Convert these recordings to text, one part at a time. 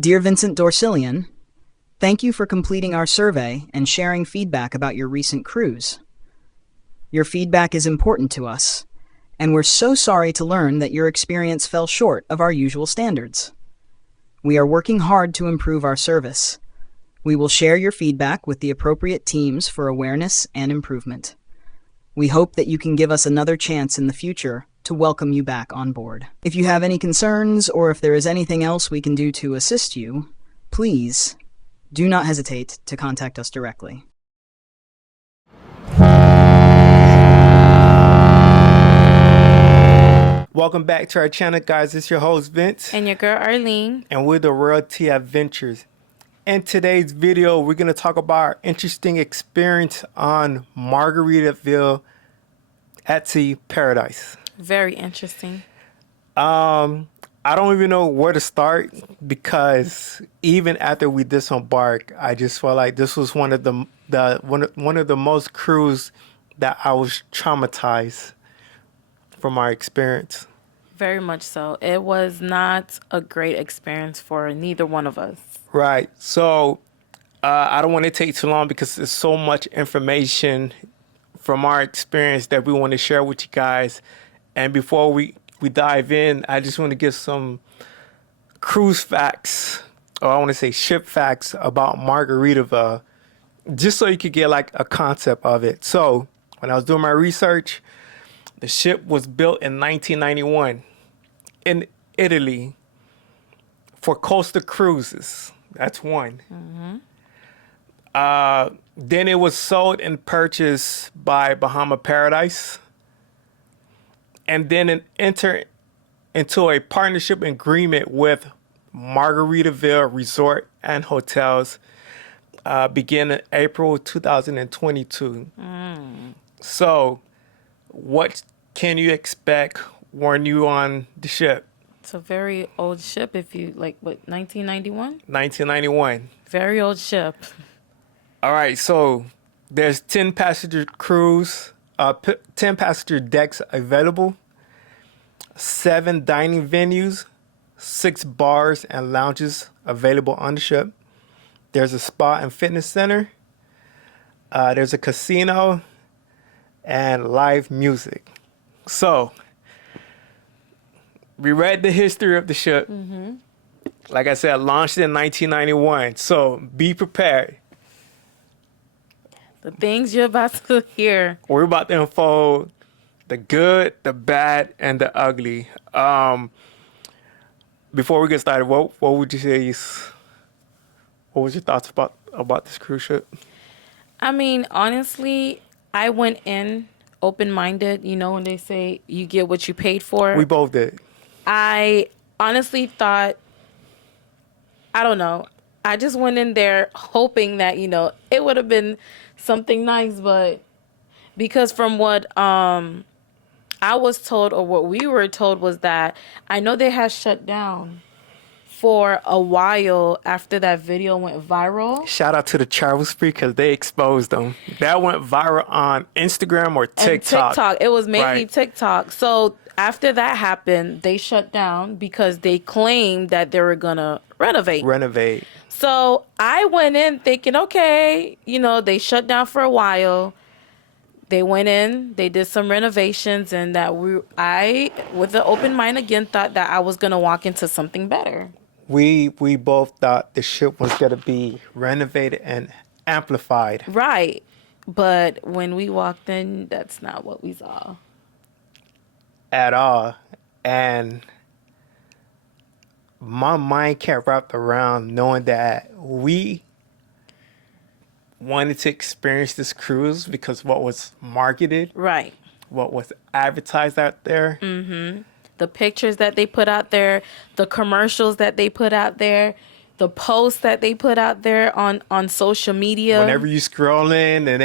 Dear Vincent Dorcillion, thank you for completing our survey and sharing feedback about your recent cruise. Your feedback is important to us, and we're so sorry to learn that your experience fell short of our usual standards. We are working hard to improve our service. We will share your feedback with the appropriate teams for awareness and improvement. We hope that you can give us another chance in the future to welcome you back on board. If you have any concerns or if there is anything else we can do to assist you, please do not hesitate to contact us directly. Welcome back to our channel, guys. It's your host, Vince. And your girl, Arlene. And we're the Royalty Adventures. In today's video, we're going to talk about our interesting experience on Margaritaville at Sea Paradise. Very interesting. I don't even know where to start because even after we disembarked, I just felt like this was one of the most cruise that I was traumatized from our experience. Very much so. It was not a great experience for neither one of us. Right. So I don't want to take too long because there's so much information from our experience that we want to share with you guys. And before we dive in, I just want to give some cruise facts, or I want to say ship facts about Margaritaville, just so you could get like a concept of it. So when I was doing my research, the ship was built in 1991 in Italy for coastal cruises. That's one. Then it was sold and purchased by Bahama Paradise. And then it entered into a partnership agreement with Margaritaville Resort and Hotels beginning April 2022. So what can you expect when you on the ship? It's a very old ship. If you like, what, 1991? 1991. Very old ship. All right, so there's 10 passenger cruise, 10 passenger decks available, 7 dining venues, 6 bars and lounges available on the ship. There's a spa and fitness center. There's a casino and live music. So we read the history of the ship. Like I said, launched in 1991. So be prepared. The things you're about to hear. We're about to unfold the good, the bad, and the ugly. Before we get started, what would you say what was your thoughts about this cruise ship? I mean, honestly, I went in open-minded. You know when they say you get what you paid for? We both did. I honestly thought, I don't know. I just went in there hoping that, it would have been something nice, but because from what I was told, or what we were told, was that I know they had shut down for a while after that video went viral. Shout out to the travel speak because they exposed them. That went viral on Instagram or TikTok. It was mainly right. TikTok. So after that happened, they shut down because they claimed that they were gonna renovate. So I went in thinking, okay, they shut down for a while. They went in, they did some renovations, and I, with an open mind again, thought that I was gonna walk into something better. We both thought the ship was gonna be renovated and amplified. Right. But when we walked in, that's not what we saw. At all. And my mind kept wrapped around knowing that we wanted to experience this cruise because what was marketed, right, what was advertised out there, the pictures that they put out there, the commercials that they put out there, the posts that they put out there on social media. Whenever you scroll in, and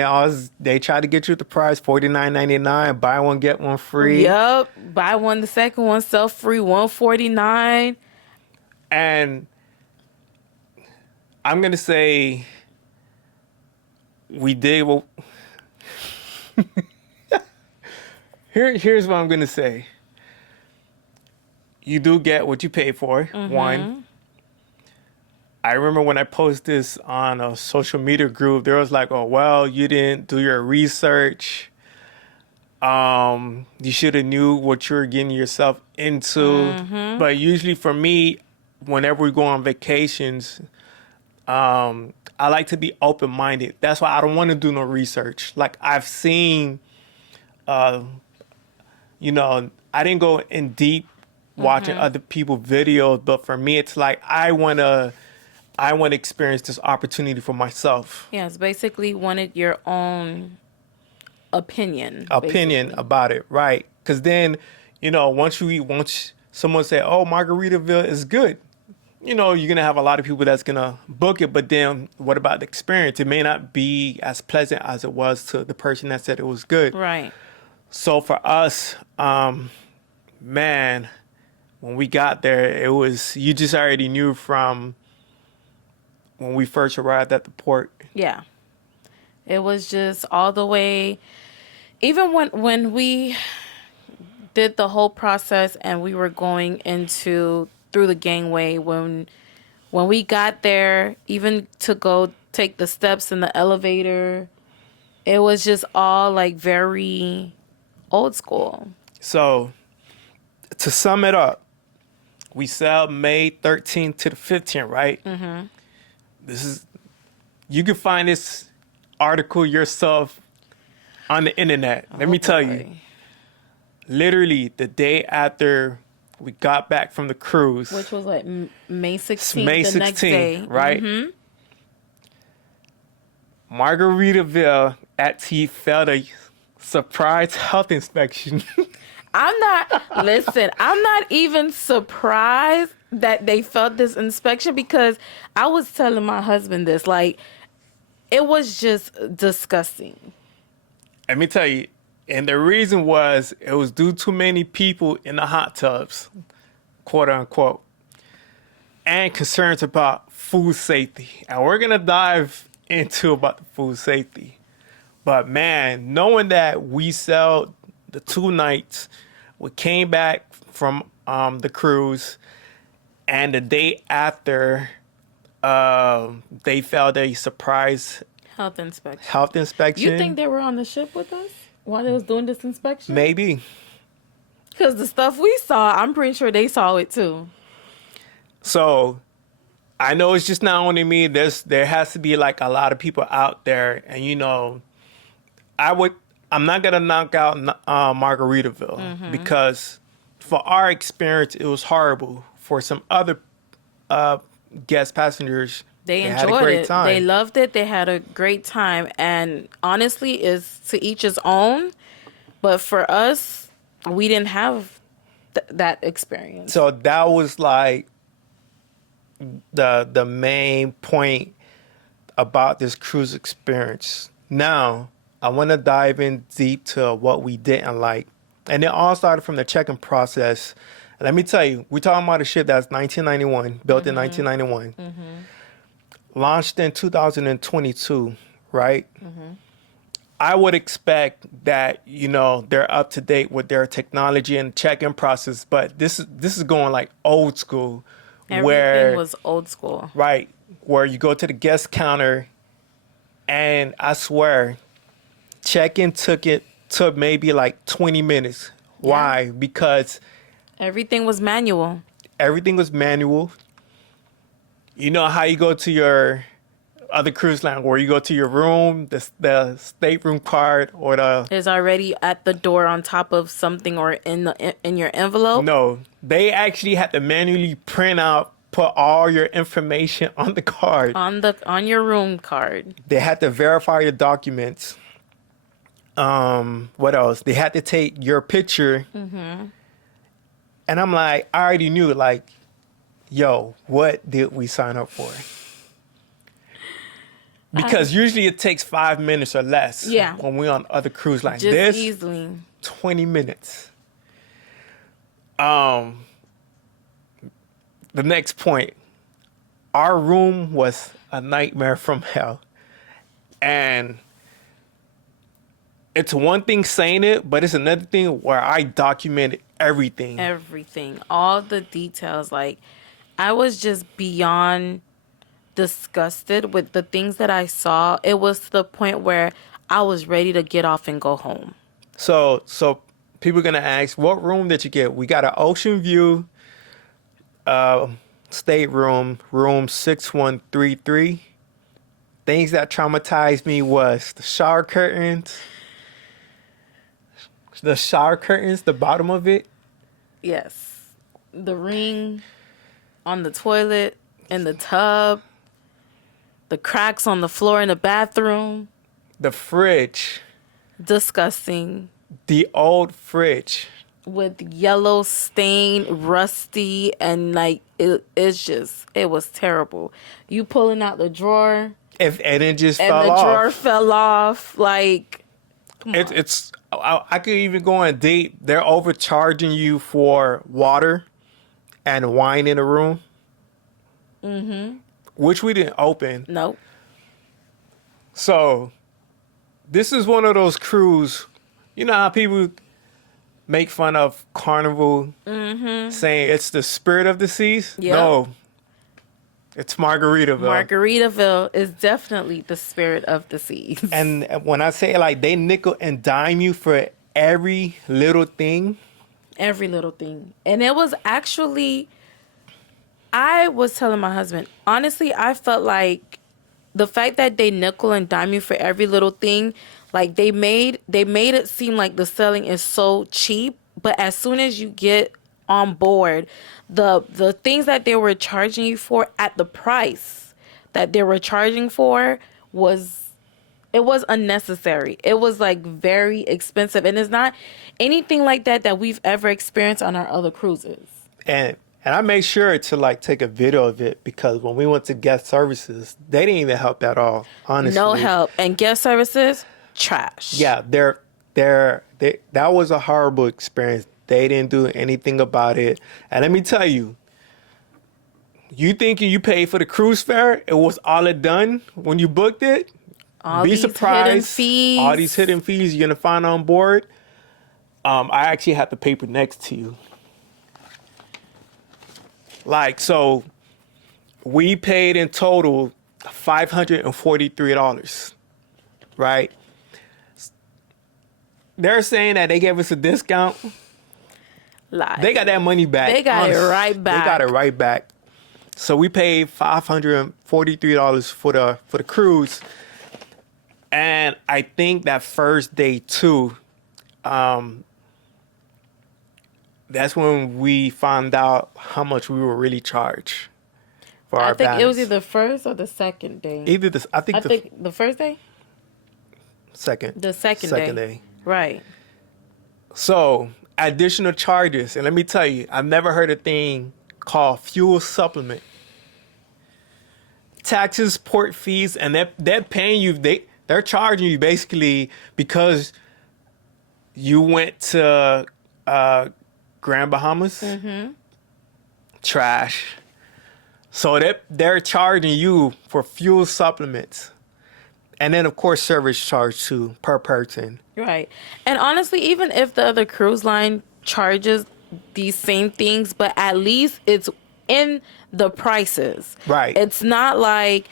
they try to get you the price, $49.99, buy one get one free. Yep, buy one, the second one sell free, $149. And I'm gonna say we did what. Here's what I'm gonna say. You do get what you pay for. One. I remember when I posted this on a social media group, there was like, oh, well, you didn't do your research. You should have knew what you were getting yourself into. But usually for me, whenever we go on vacations, I like to be open-minded. That's why I don't want to do no research. Like I've seen, I didn't go in deep watching other people's videos, but for me, it's like I wanna experience this opportunity for myself. Yeah, it's basically wanted your own opinion. Opinion about it, right? Because then, once someone say, "Oh, Margaritaville is good," you're gonna have a lot of people that's gonna book it. But then, what about the experience? It may not be as pleasant as it was to the person that said it was good. Right. So for us, man, when we got there, it was, you just already knew from when we first arrived at the port. Yeah. It was just all the way. Even when we did the whole process and we were going through the gangway, when we got there, even to go take the steps in the elevator, it was just all like very old school. So to sum it up, we sailed May 13th to the 15th, right? Mm-hmm. You can find this article yourself on the internet. Let me tell you, literally the day after we got back from the cruise, which was like May 16th, May 16th, the next day, right? Mm-hmm. Margaritaville at T felt a surprise health inspection. I'm not even surprised that they felt this inspection, because I was telling my husband this, like, it was just disgusting. Let me tell you, and the reason was it was due to many people in the hot tubs, quote unquote, and concerns about food safety. And we're going to dive into about the food safety. But man, knowing that we sailed the 2 nights, we came back from the cruise, and the day after, they felt a surprise health inspection. You think they were on the ship with us while they was doing this inspection? Maybe. Because the stuff we saw, I'm pretty sure they saw it too. So I know it's just not only me. There has to be like a lot of people out there, and I'm not gonna knock out Margaritaville, because for our experience it was horrible. For some other guest passengers, they enjoyed had a great it. time. They loved it. They had a great time, and honestly, is to each his own. But for us, we didn't have that experience. So that was like the main point about this cruise experience. Now, I want to dive in deep to what we didn't like. And it all started from the check-in process. And let me tell you, we're talking about a ship that's 1991, built in 1991. Launched in 2022, right? I would expect that, they're up to date with their technology and check-in process, but this is going like old school. Everything was old school. Right. Where you go to the guest counter, and I swear, check-in took maybe like 20 minutes. Yeah. Why? Because everything was manual. You know how you go to your other cruise line where you go to your room, the stateroom card or is already at the door on top of something or in your envelope? No, they actually had to manually print out, put all your information on the card. On your room card. They had to verify your documents. What else? They had to take your picture. And I'm like, I already knew, like, yo, what did we sign up for? Because usually it takes 5 minutes or less. Yeah. When we're on other cruise lines. Just easily. 20 minutes. The next point. Our room was a nightmare from hell. And it's one thing saying it, but it's another thing where I documented everything. All the details. Like, I was just beyond disgusted with the things that I saw. It was to the point where I was ready to get off and go home. So people are gonna ask, what room did you get? We got an ocean view, stateroom, room 6133. Things that traumatized me was the shower curtains. The bottom of it. Yes. The ring on the toilet, in the tub, the cracks on the floor in the bathroom. The fridge. Disgusting. The old fridge. With yellow stain, rusty, and like it was terrible. You pulling out the drawer, And it just and fell the off. drawer fell off. Like, come on. I could even go on a date. They're overcharging you for water and wine in a room. Mm-hmm. Which we didn't open. Nope. So this is one of those cruises. You know how people make fun of Carnival, saying it's the spirit of the seas? Yep. No. It's Margaritaville. Margaritaville is definitely the spirit of the seas. And when I say like they nickel and dime you for every little thing. Every little thing. And it was actually, I was telling my husband, honestly, I felt like the fact that they nickel and dime you for every little thing, like they made it seem like the selling is so cheap. But as soon as you get on board, the things that they were charging you for at the price that they were charging for was unnecessary. It was like very expensive, and it's not anything like that we've ever experienced on our other cruises. And I made sure to like take a video of it because when we went to guest services, they didn't even help at all. Honestly, No help. And guest services, trash. Yeah, that was a horrible experience. They didn't do anything about it. And let me tell you, you thinking you paid for the cruise fare, it was all it done when you booked it? All Be these surprised. hidden fees. All these hidden fees you're gonna find on board. I actually have the paper next to you. Like, so we paid in total $543, right? They're saying that they gave us a discount. Lie. They got that money back. They got it right back. They got it right back. So we paid $543 for the cruise. And I think that first day too, that's when we found out how much we were really charged for our I think it was balance. either the first or the second day. I think the first day? second. The second day. Right. So additional charges, and let me tell you, I've never heard a thing called fuel supplement. Taxes, port fees, and they're paying you. They're charging you basically because you went to Grand Bahamas. Mm-hmm. Trash. So they're charging you for fuel supplements. And then, of course, service charge too, per person. Right. And honestly, even if the other cruise line charges these same things, but at least it's in the prices. Right. It's not like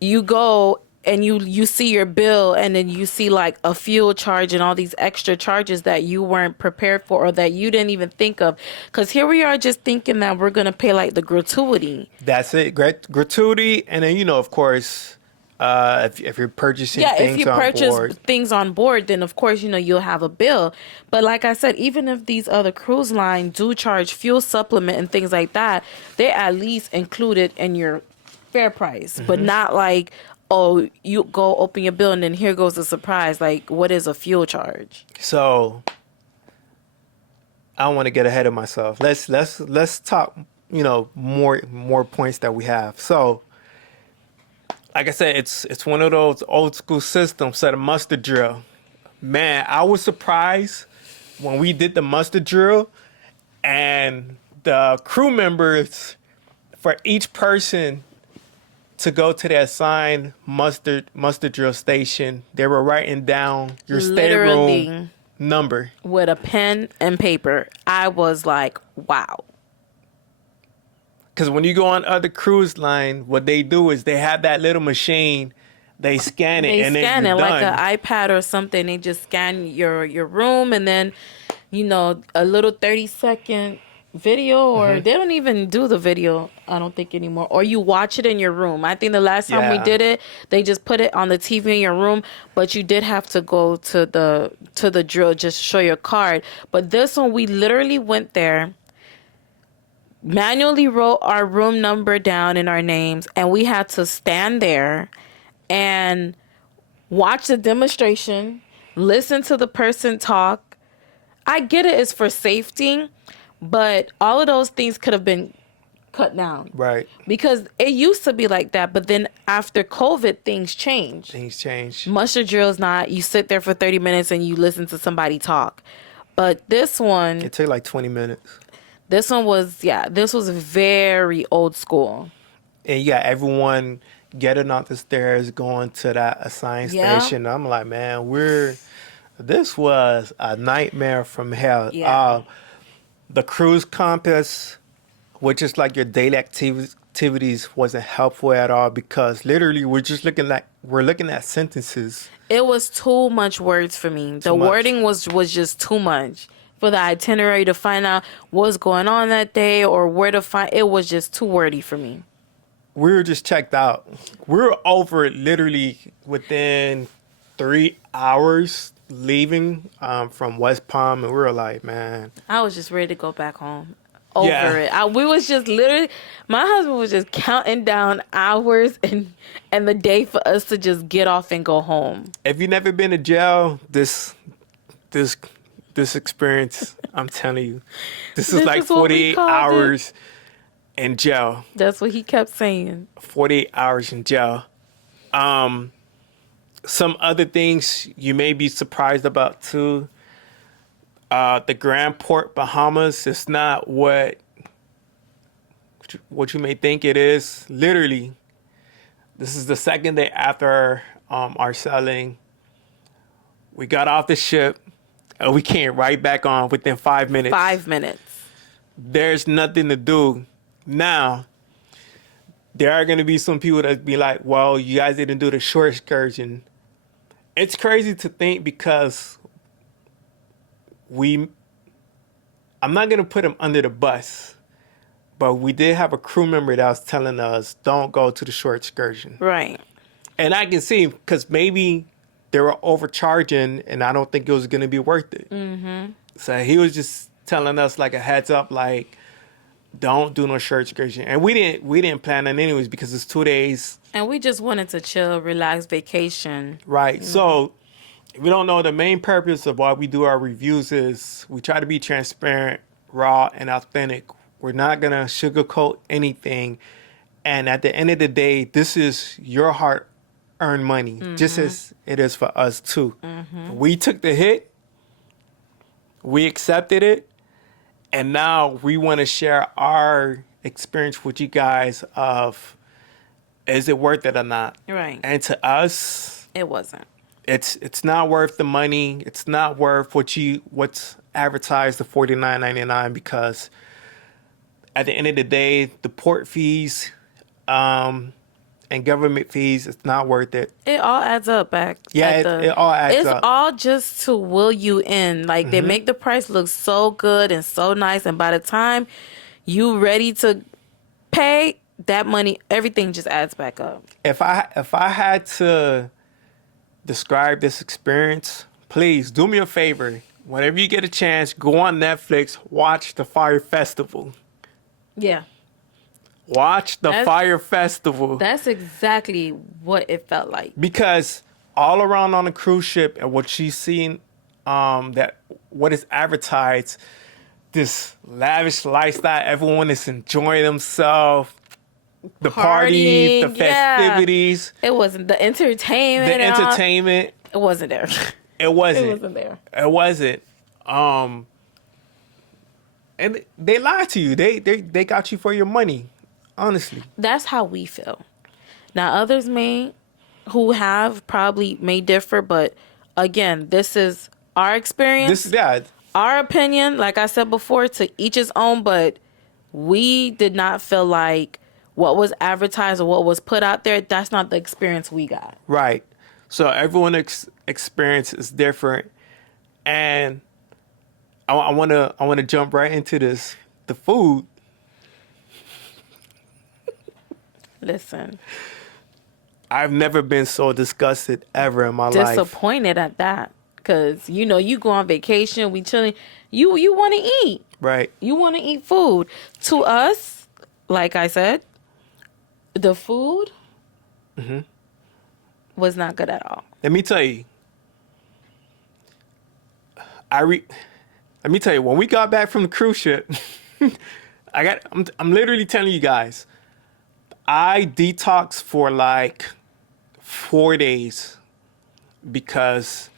you go and you see your bill and then you see like a fuel charge and all these extra charges that you weren't prepared for or that you didn't even think of. Because here we are just thinking that we're going to pay like the gratuity. That's it. Gratuity. And then, of course, if you're purchasing things on board. If you purchase things on board, then of course, you'll have a bill. But like I said, even if these other cruise lines do charge fuel supplement and things like that, they're at least included in your fare price. Mm-hmm. But not like, oh, you go open your bill and then here goes the surprise. Like, what is a fuel charge? So I don't want to get ahead of myself. Let's talk, more points that we have. So like I said, it's one of those old school systems, so the mustard drill. Man, I was surprised when we did the mustard drill and the crew members, for each person to go to their assigned mustard drill station, they were writing down your stateroom number. With a pen and paper. I was like, wow. Because when you go on other cruise line, what they do is they have that little machine. They scan it They and scan then it you're like done. an iPad or something. They just scan your room, and then, a little 30-second video, or they don't even do the video, I don't think, anymore. Or you watch it in your room. I think the last time we Yeah. did it, they just put it on the TV in your room, but you did have to go to the drill just to show your card. But this one, we literally went there, manually wrote our room number down and our names, and we had to stand there and watch the demonstration, listen to the person talk. I get it, it's for safety, but all of those things could have been cut down. Right. Because it used to be like that, but then after COVID, things changed. Things change. Muster drill's not, you sit there for 30 minutes and you listen to somebody talk. But this one, It took like 20 minutes. this was very old school. And you got everyone getting off the stairs, going to that assigned Yeah. station. I'm like, man, this was a nightmare from hell. Yeah. The cruise compass, which is like your daily activities, wasn't helpful at all because literally we're looking at sentences. It was too much words for me. The much. wording was just too much for the itinerary to find out what's going on that day or where to find. It was just too wordy for me. We were just checked out. We were over it literally within 3 hours leaving from West Palm, and we were like, man. I was just ready to go back home. Over Yeah. it. We was just literally, my husband was just counting down hours and the day for us to just get off and go home. If you've never been to jail, this experience, I'm telling you, this is This like is what we 48 called hours in jail. That's what he kept saying. 48 hours in jail. Some other things you may be surprised about too. The Grand Port Bahamas is not what you may think it is. Literally, this is the second day after our sailing. We got off the ship and we came right back on within 5 minutes. 5 minutes. There's nothing to do. Now, there are going to be some people that be like, well, you guys didn't do the shore excursion. It's crazy to think because I'm not going to put them under the bus, but we did have a crew member that was telling us, don't go to the shore excursion. Right. And I can see because maybe they were overcharging and I don't think it was going to be worth it. Mm-hmm. So he was just telling us like a heads up, like, don't do no shore excursion. And we didn't plan it anyways because it's 2 days. And we just wanted to chill, relax, vacation. Right. So if we don't know, the main purpose of why we do our reviews is we try to be transparent, raw, and authentic. We're not going to sugarcoat anything. And at the end of the day, this is your hard-earned money, just as it is for us too. Mm-hmm. We took the hit. We accepted it. And now we want to share our experience with you guys of, is it worth it or not? Right. And to us, It wasn't. it's not worth the money. It's not worth what's advertised, the $49.99, because at the end of the day, the port fees and government fees, it's not worth it. It all adds up back. Yeah, it all adds up. It's all just to will you in. Like, they make the price look so good and so nice, and by the time you ready to pay that money, everything just adds back up. If I had to describe this experience, please do me a favor. Whenever you get a chance, go on Netflix, watch the Fire Festival. Yeah. Watch the Fire Festival. That's exactly what it felt like. Because all around on the cruise ship and what she's seen, that what is advertised, this lavish lifestyle, everyone is enjoying themselves, the parties, the Partying, yeah. festivities, It wasn't the entertainment. the and all. entertainment. It wasn't there. It wasn't. It wasn't there. It wasn't. And they lied to you. They got you for your money. Honestly. That's how we feel. Now, others who have probably may differ, but again, this is our experience. This is that. Our opinion, like I said before, to each his own, but we did not feel like what was advertised or what was put out there, that's not the experience we got. Right. So everyone's experience is different, and I want to jump right into this. The food. Listen, I've never been so disgusted ever in my life. disappointed at that, because you go on vacation, we chilling, you want to eat, Right. you want to eat food. To us, like I said, the food was not good at all. Let me tell you. Let me tell you, when we got back from the cruise ship, I'm literally telling you guys, I detoxed for like 4 days because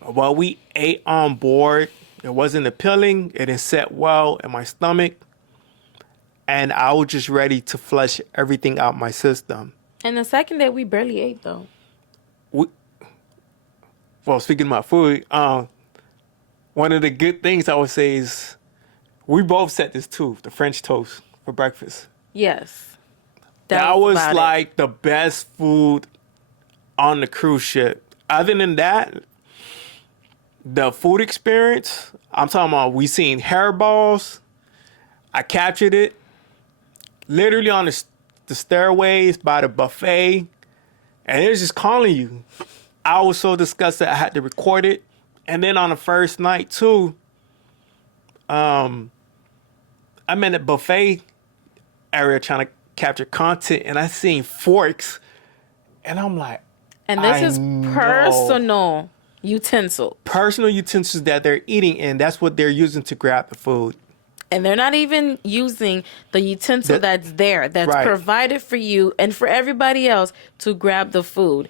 what we ate on board, it wasn't appealing. It didn't set well in my stomach. And I was just ready to flush everything out my system. And the second day, we barely ate, though. Well, speaking about food, one of the good things I would say is we both set this too, the French toast for breakfast. Yes. That was about like the best food on the cruise ship. Other than that, the food experience, I'm talking about, we seen hairballs. I captured it literally on the stairways by the buffet, and it was just calling you. I was so disgusted I had to record it. And then on the first night too, I'm in the buffet area trying to capture content, and I seen forks, and I'm like, And this is personal utensil. Personal utensils that they're eating in. That's what they're using to grab the food. And they're not even using the utensil that's there, that's right. provided for you and for everybody else to grab the food.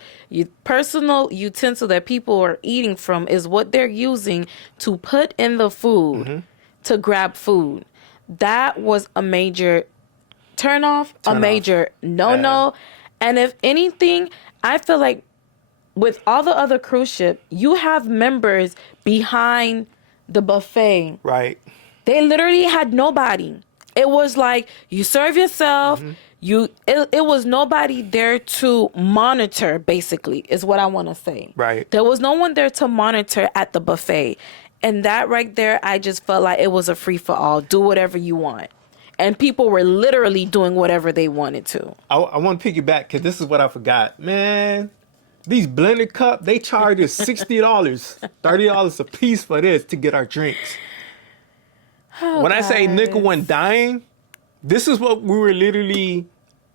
Personal utensil that people are eating from is what they're using to put in the food to grab food. That was a major turnoff, a major no-no. And if anything, I feel like with all the other cruise ship, you have members behind the buffet. Right. They literally had nobody. It was like you serve yourself. It was nobody there to monitor, basically, is what I want to say. Right. There was no one there to monitor at the buffet. And that right there, I just felt like it was a free for all. Do whatever you want. And people were literally doing whatever they wanted to. I want to piggyback because this is what I forgot. Man, these blended cup, they charge us $60, $30 a piece for this to get our drinks. When I say nickel and dime, this is what we were literally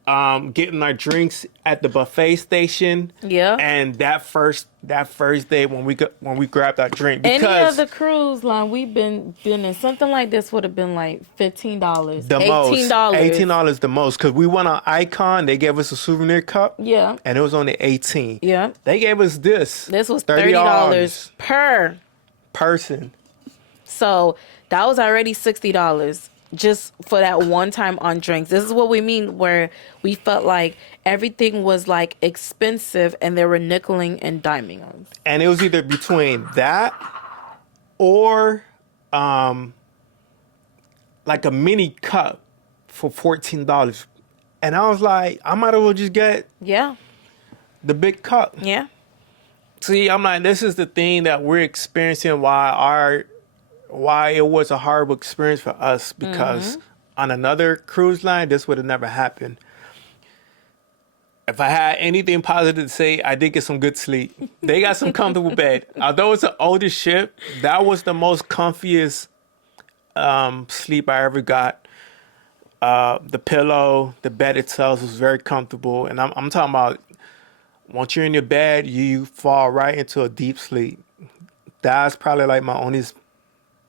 getting our drinks at the buffet station. Yeah. And that first day when we grabbed our drink, Any because other cruise line we've been in, something like this would have been like $15, the $18. most $18 the most, because we went on Icon, they gave us a souvenir cup. Yeah. And it was only $18. Yeah. They gave us this. This was $30 per person. So that was already $60 just for that one time on drinks. This is what we mean where we felt like everything was like expensive and they were nickeling and diming us. And it was either between that or like a mini cup for $14. And I was like, I might as well just get the big cup. Yeah. See, I'm like, this is the thing that we're experiencing why it was a horrible experience for us, because on another cruise line, this would have never happened. If I had anything positive to say, I did get some good sleep. They got some comfortable bed. Although it's an older ship, that was the most comfiest sleep I ever got. The pillow, the bed itself was very comfortable. And I'm talking about once you're in your bed, you fall right into a deep sleep. That's probably like my only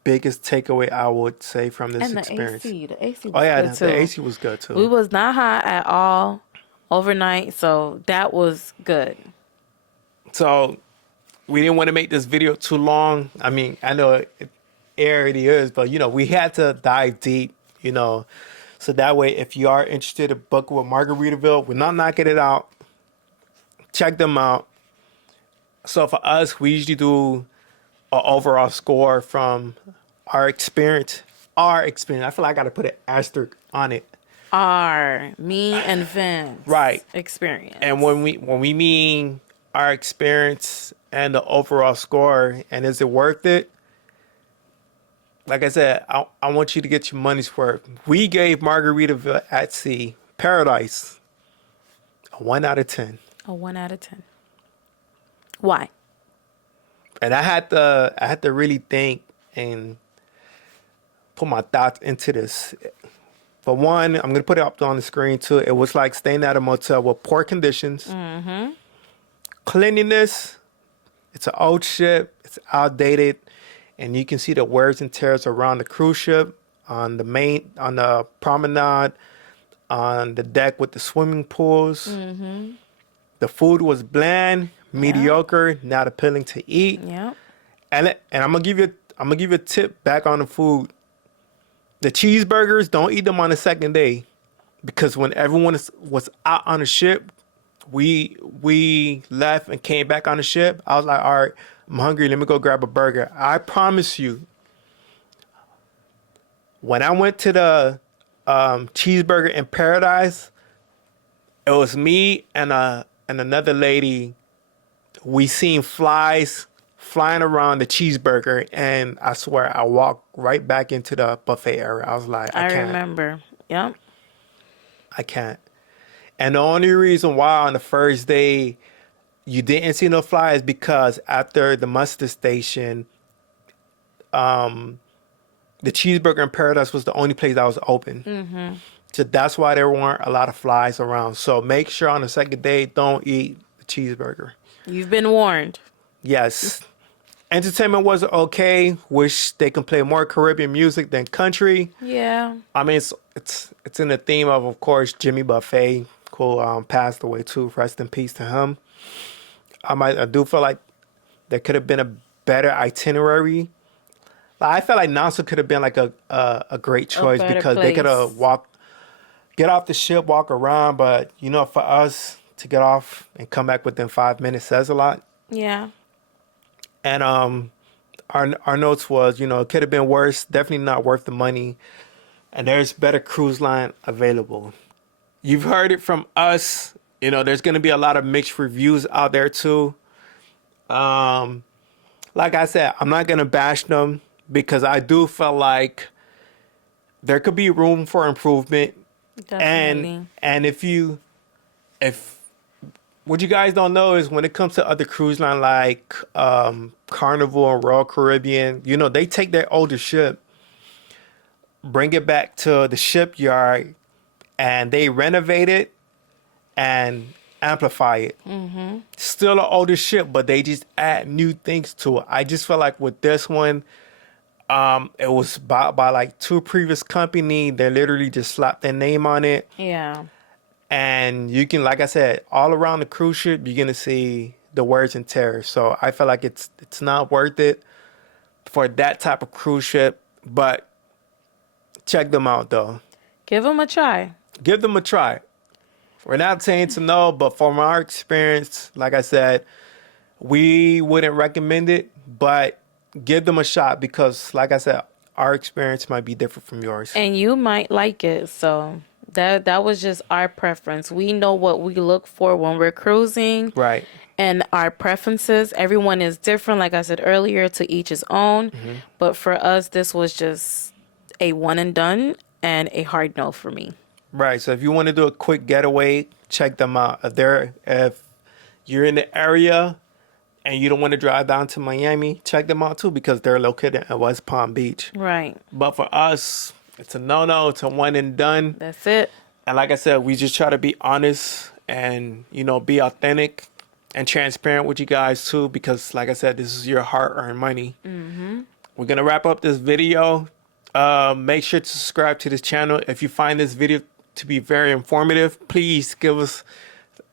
biggest takeaway I would say from this experience. The AC was good too. The AC was good too. We was not hot at all overnight, so that was good. So we didn't want to make this video too long. I mean, I know it already is, but we had to dive deep, so that way if you are interested to book with Margaritaville, we're not knocking it out. Check them out. So for us, we usually do an overall score from our experience our experience. I feel like I got to put an asterisk on it. Me and Vence Right. experience. And when we mean our experience and the overall score, and is it worth it? Like I said, I want you to get your money's worth. We gave Margaritaville at Sea Paradise a 1 out of 10. A 1 out of 10. Why? And I had to really think and put my thoughts into this. For one, I'm gonna put it up on the screen too. It was like staying at a motel with poor conditions. Mm-hmm. Cleanliness, it's an old ship, it's outdated, and you can see the wears and tears around the cruise ship, on the promenade, on the deck with the swimming pools. Mm-hmm. The food was bland, mediocre, not appealing to eat. Yeah. And I'm gonna give you a tip back on the food. The cheeseburgers, don't eat them on the second day, because when everyone was out on the ship, we left and came back on the ship. I was like, all right, I'm hungry. Let me go grab a burger. I promise you, when I went to the cheeseburger in Paradise, it was me and another lady. We seen flies flying around the cheeseburger, and I swear I walked right back into the buffet area. I was like, I can't. Remember. Yep. I can't. And the only reason why on the first day you didn't see no flies because after the muster station, the cheeseburger in Paradise was the only place that was open. Mm-hmm. So that's why there weren't a lot of flies around. So make sure on the second day, don't eat the cheeseburger. You've been warned. Yes. Entertainment was okay. Wish they can play more Caribbean music than country. Yeah. I mean, it's in the theme of course, Jimmy Buffett, who passed away too. Rest in peace to him. I do feel like there could have been a better itinerary. I felt like Nassau could have been like a great choice because they could have get off the ship, walk around. But for us to get off and come back within 5 minutes says a lot. Yeah. And our notes was, it could have been worse. Definitely not worth the money. And there's better cruise line available. You've heard it from us. There's going to be a lot of mixed reviews out there too. Like I said, I'm not going to bash them because I do feel like there could be room for improvement. Definitely. And if what you guys don't know is when it comes to other cruise line like Carnival and Royal Caribbean, they take their older ship, bring it back to the shipyard, and they renovate it and amplify it. Mm-hmm. Still an older ship, but they just add new things to it. I just feel like with this one, it was bought by like 2 previous companies. They literally just slapped their name on it. Yeah. And you can, like I said, all around the cruise ship, you're going to see the wears and tears. So I feel like it's not worth it for that type of cruise ship. But check them out, though. Give them a try. Give them a try. We're not saying to no, but from our experience, like I said, we wouldn't recommend it. But give them a shot because, like I said, our experience might be different from yours. And you might like it, so... That was just our preference. We know what we look for when we're cruising. Right. And our preferences. Everyone is different, like I said earlier, to each his own. Mm-hmm. But for us, this was just a one and done and a hard no for me. Right. So if you want to do a quick getaway, check them out. If you're in the area and you don't want to drive down to Miami, check them out too because they're located at West Palm Beach. Right. But for us, it's a no-no. It's a one and done. That's it. And like I said, we just try to be honest and, be authentic and transparent with you guys too because, like I said, this is your hard-earned money. Mm-hmm. We're going to wrap up this video. Make sure to subscribe to this channel. If you find this video to be very informative, please give us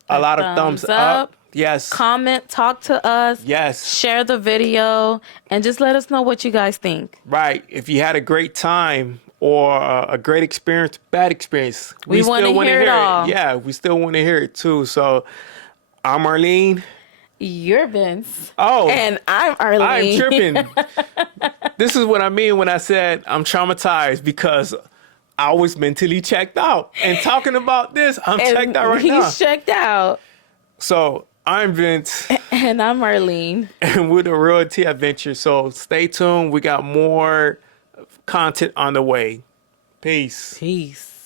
a lot of thumbs up. Yes. Comment, talk to us. Yes. Share the video and just let us know what you guys think. Right. If you had a great time or a great experience, bad experience, we still want to hear it all. Yeah, we still want to hear it too. So I'm Arlene. You're Vince. Oh, And I'm Arlene. I'm tripping. This is what I mean when I said I'm traumatized, because I was mentally checked out. And talking about this, I'm checked out right now. He's checked out. So I'm Vince. And I'm Arlene. And we're the Real Tea Adventure. So stay tuned. We got more content on the way. Peace. Peace.